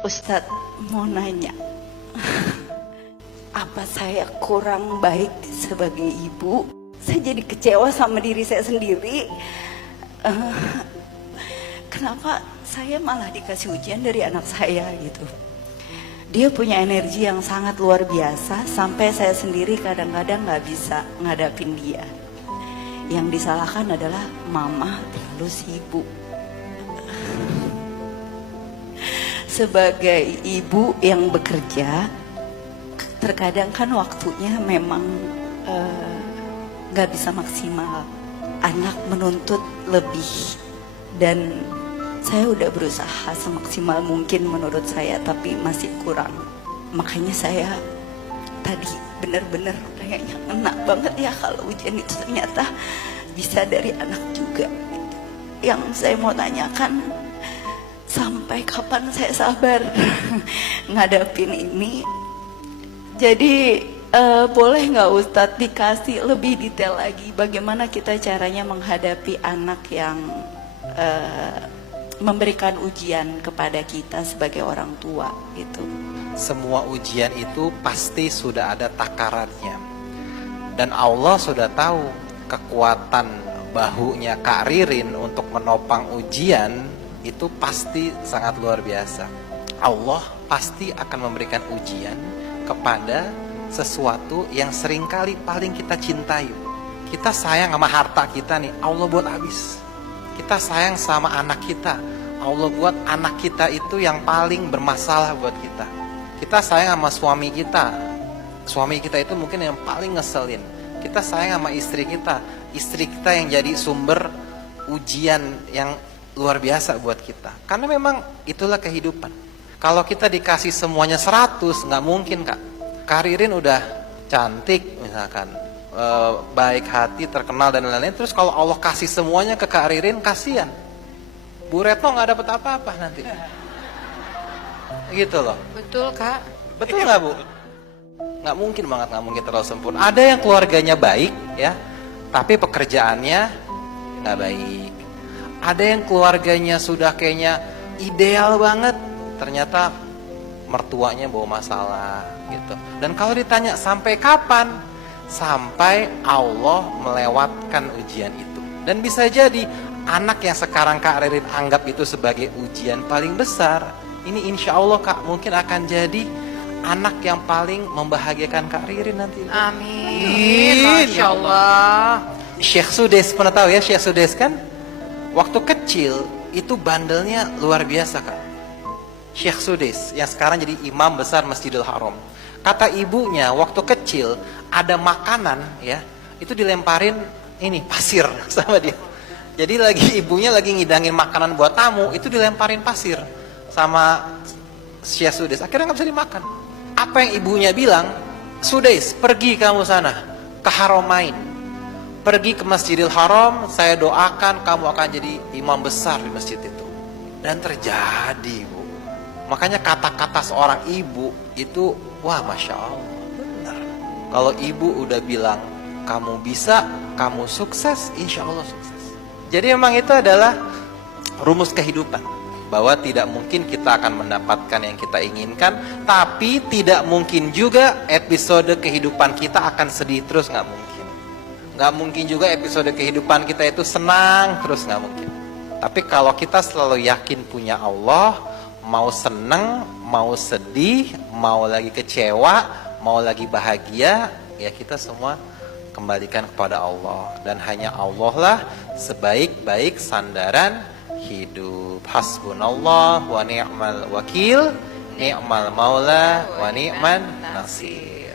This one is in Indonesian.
Ustadz mau nanya, apa saya kurang baik sebagai ibu? Saya jadi kecewa sama diri saya sendiri. Kenapa saya malah dikasih ujian dari anak saya gitu? Dia punya energi yang sangat luar biasa, sampai saya sendiri kadang-kadang nggak bisa ngadapin dia. Yang disalahkan adalah mama terlalu sibuk. Sebagai ibu yang bekerja, terkadang kan waktunya memang gak bisa maksimal. Anak menuntut lebih, dan saya udah berusaha semaksimal mungkin menurut saya, tapi masih kurang. Makanya saya tadi benar-benar kayaknya ngena banget ya kalau ujian itu ternyata bisa dari anak juga. Yang saya mau tanyakan, sampai kapan saya sabar ngadapin ini? Jadi boleh nggak Ustadz dikasih lebih detail lagi bagaimana kita caranya menghadapi anak yang memberikan ujian kepada kita sebagai orang tua gitu? Semua ujian itu pasti sudah ada takarannya, dan Allah sudah tahu kekuatan bahunya Kak Ririn untuk menopang ujian itu pasti sangat luar biasa. Allah pasti akan memberikan ujian kepada sesuatu yang seringkali paling kita cintai. Kita sayang sama harta kita nih, Allah buat habis. Kita sayang sama anak kita, Allah buat anak kita itu yang paling bermasalah buat kita. Kita sayang sama suami kita itu mungkin yang paling ngeselin. Kita sayang sama istri kita yang jadi sumber ujian yang luar biasa buat kita. Karena memang itulah kehidupan. Kalau kita dikasih semuanya 100, nggak mungkin Kak. Kak Ririn udah cantik misalkan, baik hati, terkenal dan lain-lain. Terus kalau Allah kasih semuanya ke Kak Ririn, kasihan. Bu Retno nggak dapat apa-apa nanti. Gitu loh. Betul Kak. Betul nggak Bu? Nggak mungkin banget, nggak mungkin terlalu sempurna. Ada yang keluarganya baik ya, tapi pekerjaannya nggak baik. Ada yang keluarganya sudah kayaknya ideal banget, ternyata mertuanya bawa masalah gitu. Dan kalau ditanya sampai kapan? Sampai Allah melewatkan ujian itu. Dan bisa jadi anak yang sekarang Kak Ririn anggap itu sebagai ujian paling besar, ini insya Allah Kak mungkin akan jadi anak yang paling membahagiakan Kak Ririn nanti. Amin. Masya Allah. Syekh Sudes, pernah tahu ya Syekh Sudes kan? Waktu kecil itu bandelnya luar biasa Kak. Syekh Sudes yang sekarang jadi imam besar Masjidil Haram. Kata ibunya waktu kecil ada makanan ya, itu dilemparin ini pasir sama dia. Jadi ibunya lagi ngidangin makanan buat tamu, itu dilemparin pasir sama Syekh Sudes. Akhirnya nggak bisa dimakan. Apa yang ibunya bilang? Sudes, pergi kamu sana ke Haramain. Pergi ke Masjidil Haram, saya doakan kamu akan jadi imam besar di masjid itu. Dan terjadi Bu. Makanya kata-kata seorang ibu itu, wah Masya Allah, benar. Kalau ibu udah bilang, kamu bisa, kamu sukses, insya Allah sukses. Jadi memang itu adalah rumus kehidupan. Bahwa tidak mungkin kita akan mendapatkan yang kita inginkan, tapi tidak mungkin juga episode kehidupan kita akan sedih terus, nggak mungkin. Nggak mungkin juga episode kehidupan kita itu senang terus, nggak mungkin. Tapi kalau kita selalu yakin punya Allah, mau senang, mau sedih, mau lagi kecewa, mau lagi bahagia, ya kita semua kembalikan kepada Allah. Dan hanya Allah lah sebaik-baik sandaran hidup. Hasbunallah wa ni'mal wakil, ni'mal maula wa ni'man nasir.